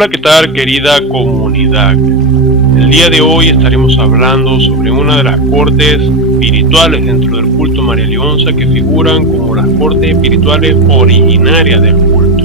Hola, ¿qué tal, querida comunidad? El día de hoy estaremos hablando sobre una de las cortes espirituales dentro del culto María Leonza que figuran como las cortes espirituales originarias del culto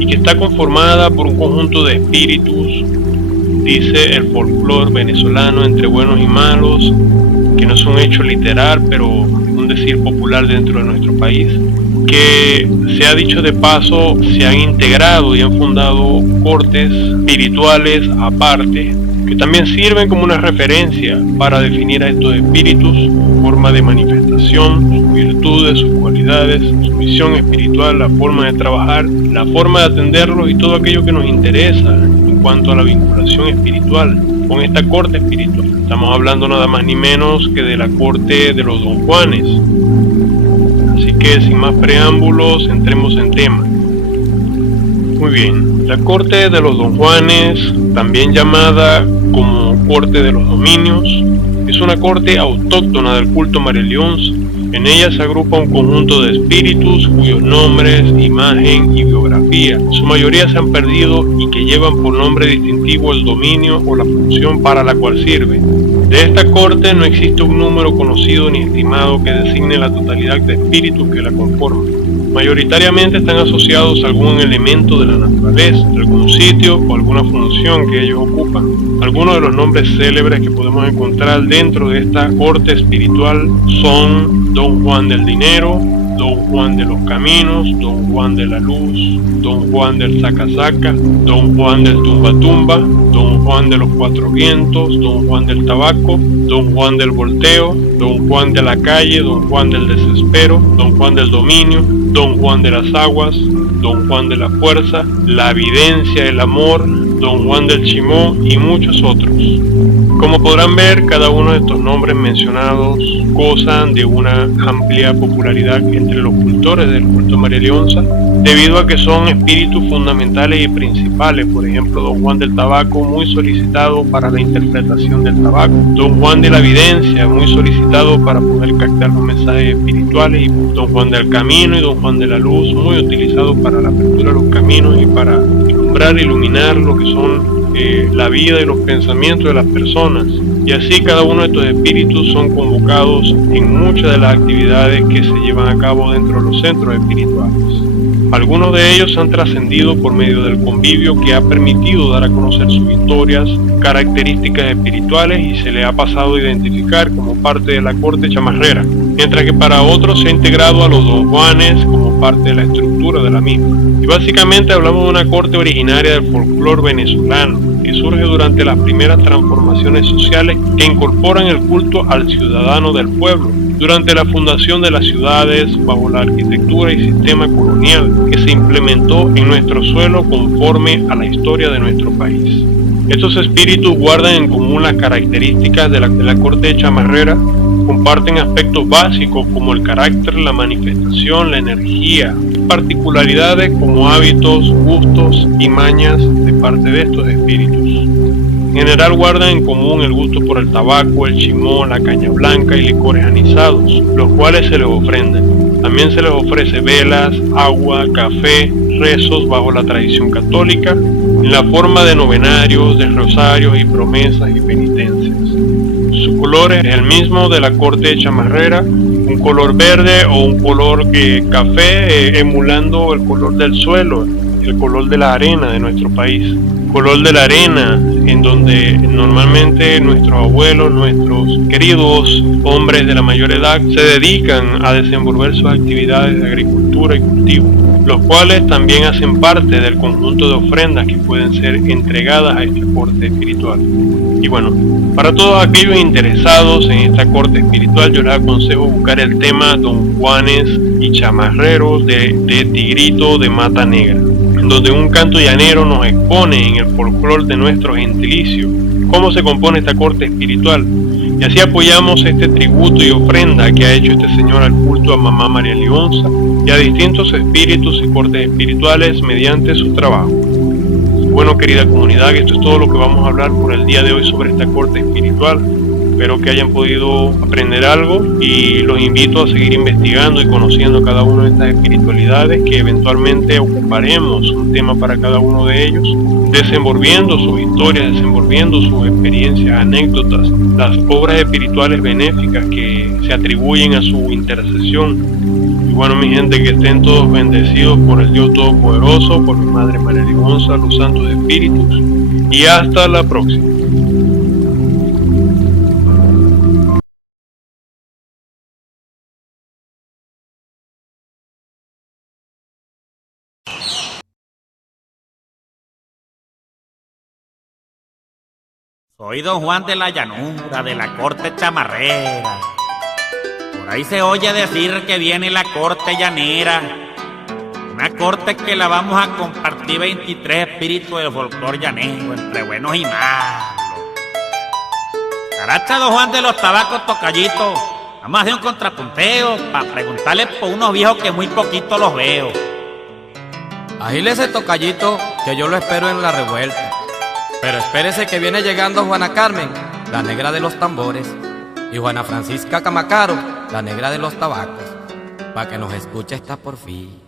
y que está conformada por un conjunto de espíritus, dice el folclore venezolano, entre buenos y malos, que no es un hecho literal, pero un decir popular dentro de nuestro país, que se ha dicho de paso, se han integrado y han fundado cortes espirituales aparte, que también sirven como una referencia para definir a estos espíritus, su forma de manifestación, sus virtudes, sus cualidades, su misión espiritual, la forma de trabajar, la forma de atenderlos y todo aquello que nos interesa en cuanto a la vinculación espiritual con esta corte espiritual. Estamos hablando nada más ni menos que de la corte de los Don Juanes. Así que sin más preámbulos, entremos en tema. Muy bien, la corte de los Don Juanes, también llamada como corte de los dominios, es una corte autóctona del culto María Leonza. En ella se agrupa un conjunto de espíritus cuyos nombres, imagen y biografía, en su mayoría se han perdido y que llevan por nombre distintivo el dominio o la función para la cual sirven. De esta corte no existe un número conocido ni estimado que designe la totalidad de espíritus que la conforman. Mayoritariamente están asociados a algún elemento de la naturaleza, de algún sitio o alguna función que ellos ocupan. Algunos de los nombres célebres que podemos encontrar dentro de esta corte espiritual son Don Juan del Dinero, Don Juan de los Caminos, Don Juan de la Luz, Don Juan del Saca-Saca, Don Juan del Tumba-Tumba, Don Juan de los Cuatro Vientos, Don Juan del Tabaco, Don Juan del Volteo, Don Juan de la Calle, Don Juan del Desespero, Don Juan del Dominio, Don Juan de las Aguas, Don Juan de la Fuerza, la Evidencia, el Amor, Don Juan del Chimó y muchos otros. Como podrán ver, cada uno de estos nombres mencionados gozan de una amplia popularidad entre los cultores del culto María Leonza, debido a que son espíritus fundamentales y principales. Por ejemplo, Don Juan del Tabaco, muy solicitado para la interpretación del tabaco. Don Juan de la Evidencia, muy solicitado para poder captar los mensajes espirituales. Y Don Juan del Camino y Don Juan de la Luz, muy utilizado para la apertura de los caminos y para iluminar lo que son la vida y los pensamientos de las personas. Y así cada uno de estos espíritus son convocados en muchas de las actividades que se llevan a cabo dentro de los centros espirituales. Algunos de ellos han trascendido por medio del convivio que ha permitido dar a conocer sus historias, características espirituales y se le ha pasado a identificar como parte de la corte chamarrera, mientras que para otros se ha integrado a los Don Juanes como parte de la estructura de la misma. Y básicamente hablamos de una corte originaria del folclore venezolano, que surge durante las primeras transformaciones sociales que incorporan el culto al ciudadano del pueblo, durante la fundación de las ciudades bajo la arquitectura y sistema colonial que se implementó en nuestro suelo conforme a la historia de nuestro país. Estos espíritus guardan en común las características de la corte chamarrera, comparten aspectos básicos como el carácter, la manifestación, la energía, particularidades como hábitos, gustos y mañas de parte de estos espíritus. En general guardan en común el gusto por el tabaco, el chimó, la caña blanca y licores anisados, los cuales se les ofrendan. También se les ofrece velas, agua, café, rezos bajo la tradición católica, en la forma de novenarios, de rosarios y promesas y penitencias. Su color es el mismo de la corte chamarrera, un color verde o un color café, emulando el color del suelo, el color de la arena de nuestro país. Color de la arena, en donde normalmente nuestros abuelos, nuestros queridos hombres de la mayor edad se dedican a desenvolver sus actividades de agricultura y cultivo, los cuales también hacen parte del conjunto de ofrendas que pueden ser entregadas a este corte espiritual. Y bueno, para todos aquellos interesados en esta corte espiritual, yo les aconsejo buscar el tema Don Juanes y Chamarreros de Tigrito de Mata Negra, donde un canto llanero nos expone en el folclore de nuestro gentilicio cómo se compone esta corte espiritual, y así apoyamos este tributo y ofrenda que ha hecho este señor al culto a Mamá María Leonza y a distintos espíritus y cortes espirituales mediante su trabajo. Bueno, querida comunidad, esto es todo lo que vamos a hablar por el día de hoy sobre esta corte espiritual. Espero que hayan podido aprender algo y los invito a seguir investigando y conociendo cada una de estas espiritualidades, que eventualmente ocuparemos un tema para cada uno de ellos, desenvolviendo sus historias, desenvolviendo sus experiencias, anécdotas, las obras espirituales benéficas que se atribuyen a su intercesión. Y bueno, mi gente, que estén todos bendecidos por el Dios Todopoderoso, por mi Madre María Leonza, los santos espíritus, y hasta la próxima. Soy don Juan de la Llanura, de la corte chamarrera. Por ahí se oye decir que viene la corte llanera, una corte que la vamos a compartir 23 espíritus del folclor llanero, entre buenos y malos. Caracha, don Juan de los tabacos tocallitos, vamos a hacer un contrapunteo para preguntarle por unos viejos que muy poquito los veo. Agílese, tocallito, que yo lo espero en la revuelta. Pero espérese que viene llegando Juana Carmen, la negra de los tambores, y Juana Francisca Camacaro, la negra de los tabacos, pa' que nos escuche esta por fin.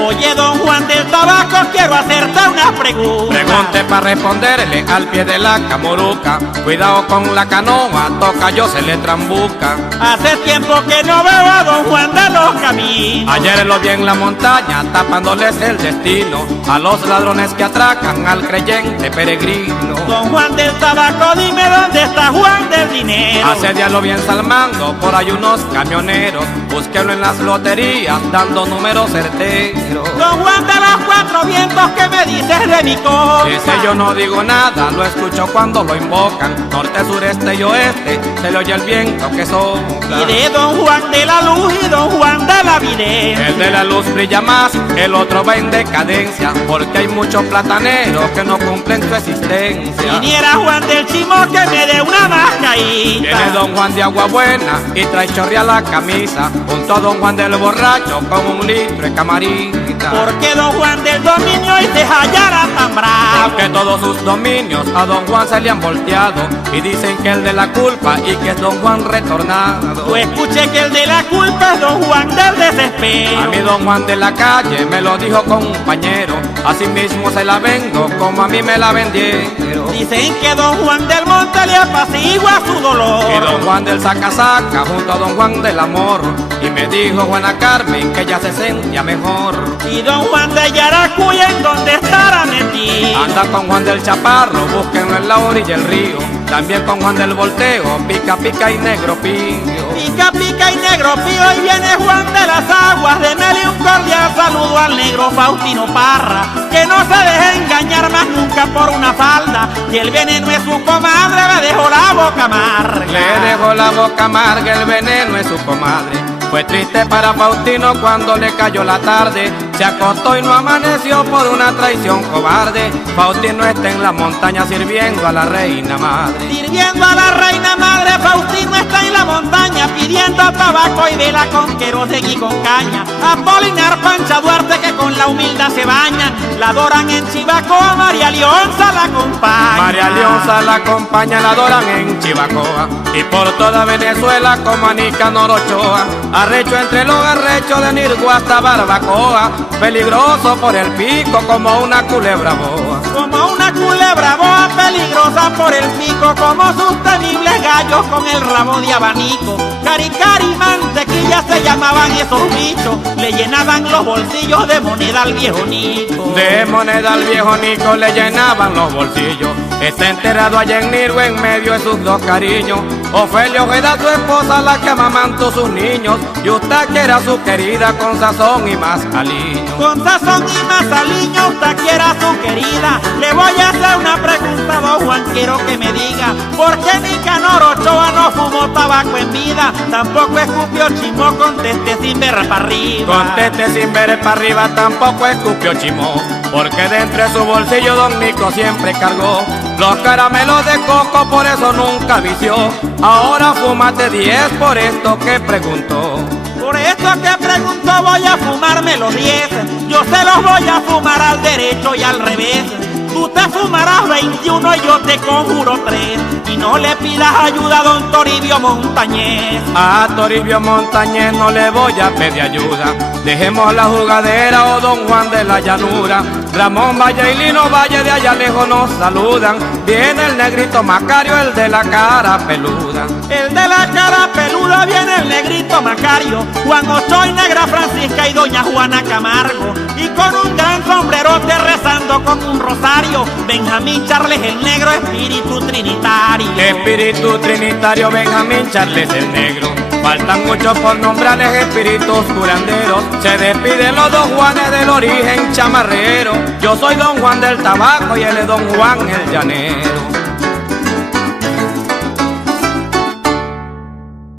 Oye, don Juan del Tabaco, quiero hacerte una pregunta. Pregunte para responderle al pie de la camoruca. Cuidado con la canoa, tocayo se le trambuca. Hace tiempo que no veo a don Juan de los caminos. Ayer lo vi en la montaña, tapándoles el destino a los ladrones que atracan al creyente peregrino. Don Juan del Tabaco, dime dónde está Juan del Dinero. Hace día lo vi ensalmando por ahí unos camioneros. Búsquelo en las loterías, dando números certeros. Don Juan de los cuatro vientos, ¿qué me dices de mi cosa? Ese yo no digo nada, lo escucho cuando lo invocan. Norte, sureste y oeste, se le oye el viento que sopla. Y de don Juan de la luz y don Juan de la videncia. El de la luz brilla más, el otro va en decadencia, porque hay muchos plataneros que no cumplen su existencia. Viniera Juan del Chimo que me dé una mascaíta. Viene don Juan de Agua Buena y trae chorrea la camisa, junto a don Juan del Borracho con 1 litro de camarita. Porque don Juan del dominio y se hallara tan bravo. Porque todos sus dominios a don Juan se le han volteado, y dicen que el de la culpa y que es don Juan retornado. Yo escuché que el de la culpa es don Juan del desespero. A mí don Juan de la calle me lo dijo compañero, así mismo se la vendo como a mí me la vendieron. Dicen que don Juan del Monte le apacigua su dolor. Y don Juan del Saca junto a don Juan del Amor, y me dijo Juana Carmen que ya se sentía mejor. Y don Juan de Yaracuy, ¿en dónde estará metido? Anda con Juan del Chaparro, búsquenlo en la orilla del río. También con Juan del Volteo, pica, pica y negro pío. Pica, pica y negro pío, y viene Juan de las Aguas. Démele un cordial saludo al negro Faustino Parra, que no se deje engañar más nunca por una falda, y el veneno es su comadre, le dejó la boca amarga. Le dejó la boca amarga, el veneno es su comadre. Fue triste para Faustino cuando le cayó la tarde, se acostó y no amaneció por una traición cobarde. Faustino está en la montaña sirviendo a la reina madre. Sirviendo a la reina madre, Faustino está en la montaña pidiendo tabaco y vela con querosén y con caña. Apolinar Pancha Duarte, que con la humildad se baña, la adoran en Chivacoa, María Leonza la acompaña. María Leonza la acompaña, la adoran en Chivacoa, y por toda Venezuela como a Nicanor Ochoa. Arrecho entre los arrechos de Nirgua hasta Barbacoa, peligroso por el pico como una culebra boa. Como una culebra boa, peligrosa por el pico, como sus temibles gallos con el rabo de abanico. Caricari y mantequilla se llamaban esos bichos, le llenaban los bolsillos de moneda al viejo Nico. De moneda al viejo Nico le llenaban los bolsillos. Está enterrado allá en Nirgua en medio de sus dos cariños. Ofelia Ojeda, su esposa, la que amamantó sus niños, y usted que era su querida con sazón y más cariño. Con sazón y más aliño, usted quiera su querida. Le voy a hacer una pregunta, don Juan, quiero que me diga: ¿por qué Nicanor Ochoa no fumó tabaco en vida? Tampoco escupió chimó, conteste sin ver para arriba. Conteste sin ver para arriba, tampoco escupió chimó, porque dentro de su bolsillo don Nico siempre cargó los caramelos de coco, por eso nunca vició. Ahora fúmate 10 por esto que preguntó. Por eso que pregunto voy a fumarme los 10. Yo se los voy a fumar al derecho y al revés. Tú te fumarás 21 y yo te conjuro 3. Y no le pidas ayuda a don Toribio Montañez. A Toribio Montañez no le voy a pedir ayuda. Dejemos la jugadera o don Juan de la llanura. Ramón Valle y Lino Valle de allá lejos nos saludan. Viene el negrito Macario, el de la cara peluda. El de la cara peluda viene el negrito Macario, Juan Ochoa y negra Francisca y doña Juana Camargo. Y con un gran sombrerote rezando con un rosario, Benjamín Charles el negro, espíritu trinitario. Espíritu trinitario, Benjamín Charles el negro. Faltan muchos por nombrarles espíritus curanderos. Se despiden los dos Juanes del origen chamarrero. Yo soy don Juan del tabaco y él es don Juan el llanero.